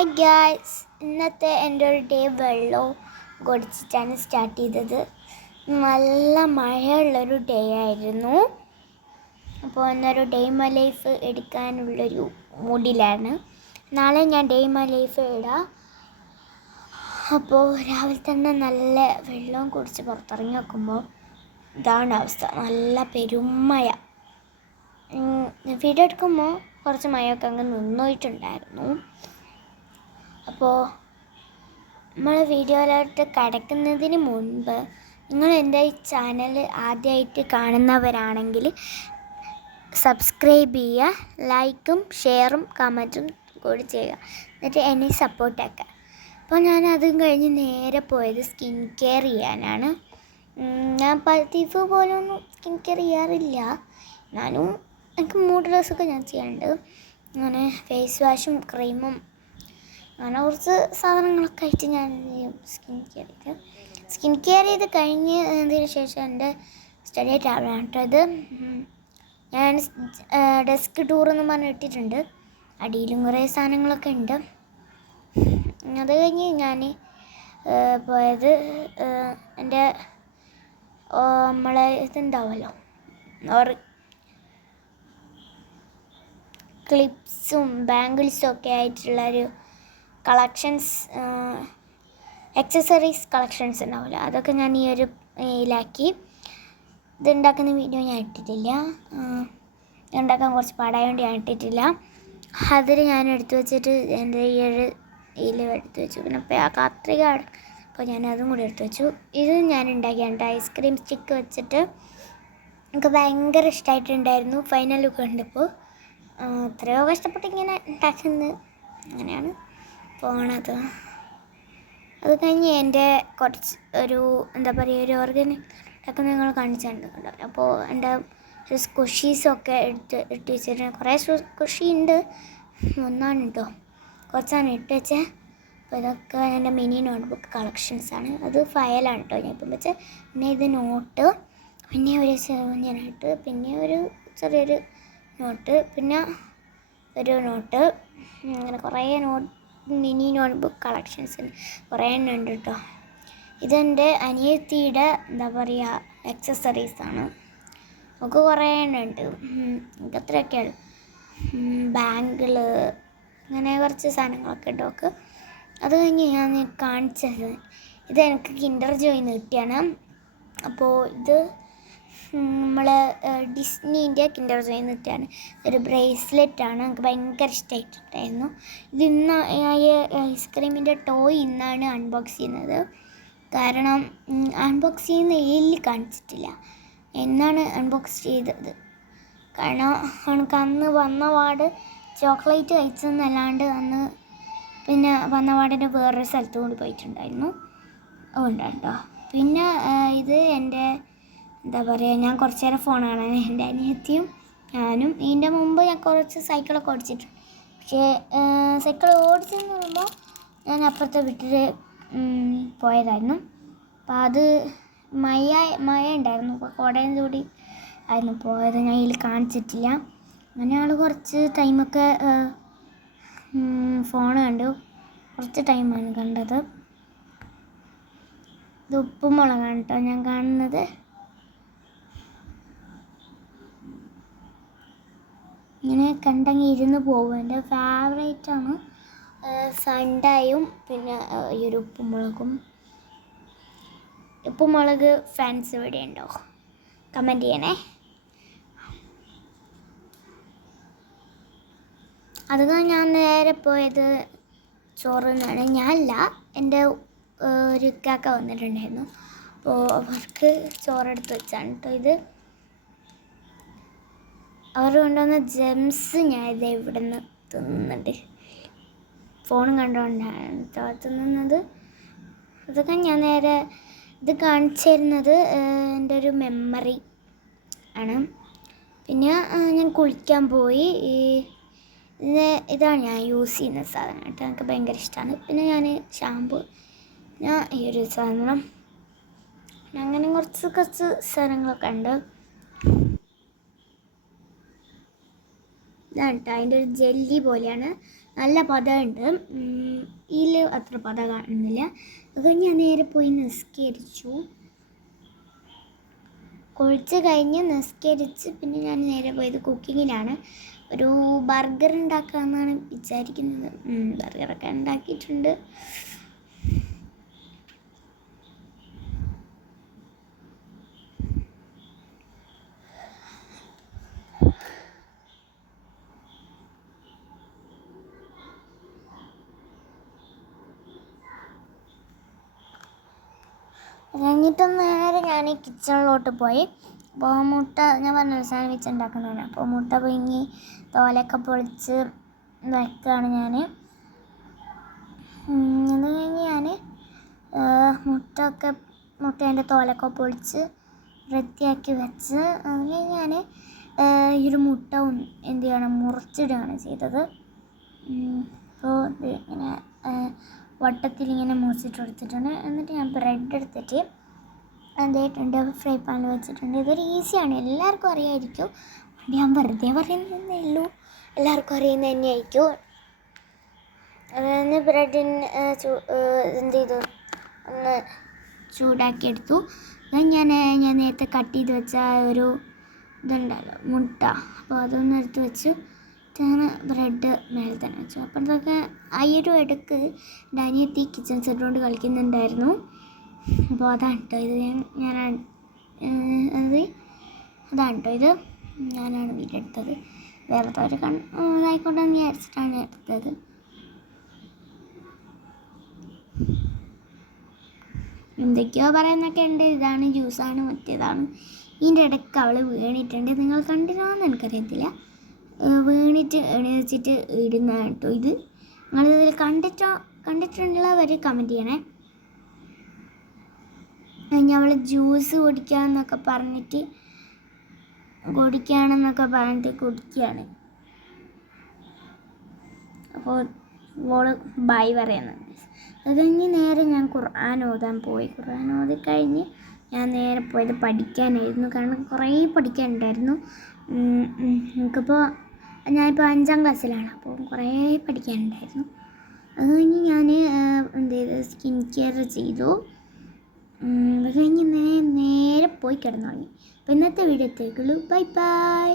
Hi guys ഇന്നത്തെ എന്റെ ഒരു ഡേ വെള്ളവും കുടിച്ചിട്ടാണ് സ്റ്റാർട്ട് ചെയ്തത്. നല്ല മഴയുള്ളൊരു ഡേ ആയിരുന്നു. അപ്പോൾ ഇന്നൊരു ഡേ മൈ ലൈഫ് എടുക്കാനുള്ളൊരു മൂഡിലാണ് നാളെ ഞാൻ ഡേ ലൈഫ് ഇടാം. അപ്പോൾ രാവിലെ തന്നെ നല്ല വെള്ളവും കുടിച്ച് പുറത്തിറങ്ങി നോക്കുമ്പോൾ ഇതാണ് അവസ്ഥ. നല്ല പെരുമയ വീഡിയോ കുറച്ച് മഴയൊക്കെ അങ്ങ് നിന്നോയിട്ടുണ്ടായിരുന്നു. അപ്പോൾ നമ്മൾ വീഡിയോയിലോട്ട് കിടക്കുന്നതിന് മുൻപ് നിങ്ങൾ എന്റെ ഈ ചാനൽ ആദ്യമായിട്ട് കാണുന്നവരാണെങ്കിൽ സബ്സ്ക്രൈബ് ചെയ്യുക ലൈക്കും ഷെയറും കമന്റും കൂടി ചെയ്യുക. എന്നിട്ട് എന്നെ സപ്പോർട്ടാക്കുക അപ്പോൾ ഞാൻ അതും കഴിഞ്ഞ് നേരെ പോയത് സ്കിൻ കെയർ ചെയ്യാനാണ്. ഞാൻ പതിവ് പോലൊന്നും സ്കിൻ കെയർ ചെയ്യാറില്ല. ഞാനും എനിക്ക് മൂഡ് ഡ്രസ്സൊക്കെ ഞാൻ ചെയ്യാറുണ്ട്. അങ്ങനെ ഫേസ് വാഷും ക്രീമും അങ്ങനെ കുറച്ച് സാധനങ്ങളൊക്കെ ആയിട്ട് ഞാൻ ചെയ്യും. സ്കിൻ കെയർ ചെയ്ത്. സ്കിൻ കെയർ ചെയ്ത് കഴിഞ്ഞ് അതിന് ശേഷം എന്റെ സ്റ്റഡി ടൈമാണ് കേട്ടോ ഇത്. ഞാൻ ഡെസ്ക് ടൂർ എന്ന് പറഞ്ഞ് ഇട്ടിട്ടുണ്ട്. അടിയിലും കുറേ സാധനങ്ങളൊക്കെ ഉണ്ട്. അത് കഴിഞ്ഞ് ഞാൻ പോയത് എന്റെ നമ്മളെ ഇതുണ്ടാവുമല്ലോ ഓർ ക്ലിപ്സും ബാംഗിൾസും ഒക്കെ ആയിട്ടുള്ള ഒരു കളക്ഷൻസ് എക്സസറീസ് കളക്ഷൻസ് ഉണ്ടാവില്ല. അതൊക്കെ ഞാൻ ഈ ഒരു ഇതിലാക്കി. ഇതുണ്ടാക്കുന്ന വീഡിയോ ഞാൻ ഇട്ടിട്ടില്ല. ഉണ്ടാക്കാൻ കുറച്ച് പാടായതുകൊണ്ട് ഞാൻ ഇട്ടിട്ടില്ല. അതിൽ ഞാൻ എടുത്തു വെച്ചിട്ട് എന്റെ ഈ ഒരു ഇതിൽ എടുത്തു വെച്ചു. പിന്നെ ഇപ്പോൾ ആ കത്രിക അപ്പോൾ ഞാൻ അതും കൂടി എടുത്തു വെച്ചു. ഇത് ഞാൻ ഉണ്ടാക്കിയാണ് ഐസ്ക്രീം സ്റ്റിക്ക് വെച്ചിട്ട് എനിക്ക് ഭയങ്കര ഇഷ്ടമായിട്ടുണ്ടായിരുന്നു ഫൈനൽ ലുക്ക് കണ്ടപ്പോൾ. എത്രയോ കഷ്ടപ്പെട്ട് ഇങ്ങനെ ഉണ്ടാക്കുന്നത്. അങ്ങനെയാണ്. പോണത്. അത് കഴിഞ്ഞ് എന്റെ കുറച്ച് ഒരു എന്താ പറയുക ഒരു ഓർഗൻ ഒക്കെ നിങ്ങൾ കാണിച്ചിട്ടുണ്ട് അപ്പോൾ എന്റെ സ്കുഷീസൊക്കെ എടുത്ത് ഇട്ട് വെച്ചിട്ടുണ്ട്. കുറേ സ്കുഷി ഉണ്ട് ഒന്നാണ് കേട്ടോ. കുറച്ചാണ് ഇട്ട് വെച്ചത് അപ്പോൾ ഇതൊക്കെ എന്റെ മിനി നോട്ട്ബുക്ക് കളക്ഷൻസാണ്. അത് ഫയലാണ് കേട്ടോ. ഞാൻ ഇപ്പം വെച്ചാൽ പിന്നെ ഇത് നോട്ട്. പിന്നെ ഒരു ചെറുഞ്ഞനായിട്ട് പിന്നെ ഒരു ചെറിയൊരു നോട്ട്. പിന്നെ ഒരു നോട്ട്. അങ്ങനെ കുറേ നോട്ട് മിനി നോട്ട്ബുക്ക് കളക്ഷൻസ് കുറേ എണ്ണം ഉണ്ട് കേട്ടോ ഇതെന്റെ അനിയത്തിയുടെ എന്താ പറയുക എക്സസറീസാണ് നമുക്ക് കുറേ എണ്ണം ഉണ്ട്. അത്രയൊക്കെയാണ് ബാങ്കിൾ അങ്ങനെ കുറച്ച് സാധനങ്ങളൊക്കെ ഉണ്ട് ഒക്കെ അത് കഴിഞ്ഞ് ഞാൻ കാണിച്ചത്. ഇത് എനിക്ക് കിൻഡർ ജോയിന്ന് കിട്ടിയാണ്. അപ്പോൾ ഇത് നമ്മൾ ഡിസ്നീന്റെ കിൻഡർ ജോയിൽ നിന്നിട്ടാണ് ഒരു ബ്രേസ്ലെറ്റ് ആണ് എനിക്ക് ഭയങ്കര ഇഷ്ടമായിട്ടുണ്ടായിരുന്നു ഇത് ഇന്ന് ഈ ഐസ്ക്രീമിന്റെ ടോയ് ഇന്നാണ് അൺബോക്സ് ചെയ്യുന്നത്. കാരണം അൺബോക്സ് ചെയ്യുന്ന ഏലിൽ കാണിച്ചിട്ടില്ല. എന്നാണ് അൺബോക്സ് ചെയ്തത്. കാരണം എനിക്ക് അന്ന് വന്ന പാട് ചോക്ലേറ്റ് കഴിച്ചെന്നല്ലാണ്ട് അന്ന് പിന്നെ വന്ന പാടിന്റെ വേറൊരു സ്ഥലത്തുകൊണ്ട് പോയിട്ടുണ്ടായിരുന്നു. അതുകൊണ്ടാണ് കേട്ടോ പിന്നെ ഇത് എന്റെ എന്താ പറയുക ഞാൻ കുറച്ച് നേരം ഫോൺ കാണാൻ. എന്റെ അനിയത്തിയും ഞാനും ഇതിന്റെ മുമ്പ് ഞാൻ കുറച്ച് സൈക്കിളൊക്കെ ഓടിച്ചിട്ടുണ്ട്. പക്ഷേ സൈക്കിൾ ഓടിച്ചെന്ന് പറയുമ്പോൾ ഞാൻ അപ്പുറത്തെ വീട്ടിൽ പോയതായിരുന്നു. അപ്പം അത് മഴ മഴ ഉണ്ടായിരുന്നു. അപ്പോൾ കുടയും കൂടി ആയിരുന്നു പോയത്. ഞാൻ ഇതിൽ കാണിച്ചിട്ടില്ല. അങ്ങനെ ആൾ കുറച്ച് ടൈമൊക്കെ ഫോൺ കണ്ടു. കുറച്ച് ടൈമാണ് കണ്ടത്. ഇത് ഉപ്പും മുളകാണ് കേട്ടോ ഞാൻ കാണുന്നത്. ഇങ്ങനെ കണ്ടെങ്കിൽ ഇരുന്ന് പോകും എന്റെ ഫേവറേറ്റ് ആണ് സണ്ടായും പിന്നെ ഈ ഒരു ഉപ്പുമുളകും. ഉപ്പുമുളക് ഫാൻസ് ഇവിടെ ഉണ്ടോ? കമന്റ് ചെയ്യണേ. അതൊക്കെ ഞാൻ നേരെ പോയത് ചോറ് ഞാൻ ഞാനല്ല എന്റെ ഒരു കാക്ക വന്നിട്ടുണ്ടായിരുന്നു. അപ്പോൾ അവർക്ക് ചോറെടുത്ത് വെച്ചാണ് കേട്ടോ ഇത്. അവർ കൊണ്ടുവന്ന ജെംസ് ഞാൻ ഇത് ഇവിടെ നിന്ന് തിന്നുന്നുണ്ട് ഫോണും കണ്ടുകൊണ്ടാണ് തിന്നുന്നത് അതൊക്കെ ഞാൻ നേരെ ഇത് കാണിച്ചു തരുന്നത് എന്റെ ഒരു മെമ്മറി ആണ്. പിന്നെ ഞാൻ കുളിക്കാൻ പോയി. ഈ ഇത് ഇതാണ് ഞാൻ യൂസ് ചെയ്യുന്ന സാധനം കേട്ടോ. എനിക്ക് ഭയങ്കര ഇഷ്ടമാണ് പിന്നെ ഞാൻ ഷാമ്പു ഞാൻ ഈ ഒരു സാധനം. അങ്ങനെ കുറച്ച് കുറച്ച് സാധനങ്ങളൊക്കെ ഉണ്ട്. ഇതാണ് കേട്ടോ അതിന്റെ ഒരു ജെല്ലി പോലെയാണ്. നല്ല പദമുണ്ട് ഇതിൽ അത്ര പത കാണുന്നില്ല. അത് ഞാൻ നേരെ പോയി നിസ്കരിച്ചു. കുളിച്ച് കഴിഞ്ഞ് നിസ്കരിച്ച് പിന്നെ ഞാൻ നേരെ പോയത് കുക്കിങ്ങിലാണ്. ഒരു ബർഗർ ഉണ്ടാക്കാമെന്നാണ് വിചാരിക്കുന്നത്. ബർഗറൊക്കെ ഉണ്ടാക്കിയിട്ടുണ്ട്. കഴിഞ്ഞിട്ട് നേരെ ഞാൻ ഈ കിച്ചണിലോട്ട് പോയി. അപ്പോൾ മുട്ട ഞാൻ പറഞ്ഞ സാൻഡ്വിച്ച് ഉണ്ടാക്കുന്നതാണ്. അപ്പോൾ മുട്ട പുഴുങ്ങി തോലൊക്കെ പൊളിച്ച് വെക്കുകയാണ് ഞാൻ. അത് കഴിഞ്ഞ് ഞാൻ മുട്ട ഒക്കെ മുട്ടേന്റെ തോലൊക്കെ പൊളിച്ച് വൃത്തിയാക്കി വെച്ച് അത് കഴിഞ്ഞ് ഞാൻ ഈ ഒരു മുട്ട എന്ത് ചെയ്യണം മുറിച്ചിടുകയാണ് ചെയ്തത്. അപ്പോൾ ഇങ്ങനെ വട്ടത്തിൽ ഇങ്ങനെ മുറിച്ചിട്ട് കൊടുത്തിട്ടുണ്ട് എന്നിട്ട് ഞാൻ ബ്രെഡ് എടുത്തിട്ട് എന്തായിട്ടുണ്ട് ഫ്രൈ പാനിൽ വെച്ചിട്ടുണ്ട്. ഇതൊരു ഈസിയാണ്. എല്ലാവർക്കും അറിയാമായിരിക്കും അതുകൊണ്ട് ഞാൻ വെറുതെ പറയുന്നതേ ഉള്ളൂ. എല്ലാവർക്കും അറിയുന്നത് തന്നെയായിരിക്കും. അതായത് ബ്രെഡിന് എന്ത് ചെയ്തു? ഒന്ന് ചൂടാക്കി എടുത്തു ഞാൻ ഞാൻ നേരത്തെ കട്ട് ചെയ്ത് വെച്ച ഒരു ഇതുണ്ടല്ലോ മുട്ട. അപ്പോൾ അതൊന്ന് എടുത്ത് വെച്ച്. ഞാൻ ബ്രെഡ് മേലെ തന്നെ വെച്ചു അപ്പോഴത്തേക്ക് ആ ഒരു ഇടയ്ക്ക് എന്റെ അനിയത്തി കിച്ചൺ സെറ്റ് കൊണ്ട് കളിക്കുന്നുണ്ടായിരുന്നു. അപ്പോൾ അതാണ് കേട്ടോ ഇത് ഞാൻ ഞാനാണ് അത് അതാണ് കേട്ടോ ഇത്. ഞാനാണ് വീഡിയോ എടുത്തത്. വേറെ ഒരു കൺ ഇതായിക്കോട്ടെ എന്ന് വിചാരിച്ചിട്ടാണ് എടുത്തത്. എന്തൊക്കെയോ പറയുന്നൊക്കെ ഉണ്ട്. ഇതാണ് ജ്യൂസാണ് മറ്റേതാണ്. ഇതിന്റെ ഇടയ്ക്ക് അവൾ വീണിട്ടുണ്ട്. നിങ്ങൾ കണ്ടിരുന്നോ എന്ന് എനിക്കറിയത്തില്ല. വീണിട്ട് എണീച്ചിട്ട് ഇടുന്ന കേട്ടോ ഇത്. നിങ്ങളിതിൽ കണ്ടിട്ടോ കണ്ടിട്ടുള്ളവർ കമന്റ് ചെയ്യണേ. അവൾ ജ്യൂസ് കുടിക്കാമെന്നൊക്കെ പറഞ്ഞിട്ട് കുടിക്കുകയാണെന്നൊക്കെ പറഞ്ഞിട്ട് കുടിക്കുകയാണ് അപ്പോൾ ഓൾ ബൈ പറയുന്നുണ്ട് അത് കഴിഞ്ഞ് നേരെ ഞാൻ ഖുർആൻ ഓതാൻ പോയി. ഖുർആൻ ഓതി കഴിഞ്ഞ് ഞാൻ നേരെ പോയത് പഠിക്കാനായിരുന്നു കാരണം കുറേ പഠിക്കാനുണ്ടായിരുന്നു. നമുക്കിപ്പോൾ ഞാനിപ്പോൾ അഞ്ചാം ക്ലാസ്സിലാണ് അപ്പോൾ കുറേ പഠിക്കാനുണ്ടായിരുന്നു. അത് കഴിഞ്ഞ് ഞാൻ എന്ത് ചെയ്തു സ്കിൻ കെയർ ചെയ്തു. അത് കഴിഞ്ഞ് നേരെ പോയി കിടന്നു തുടങ്ങി അപ്പോൾ ഇന്നത്തെ വീഡിയോ എത്തേക്കുള്ളൂ ബൈ ബൈ.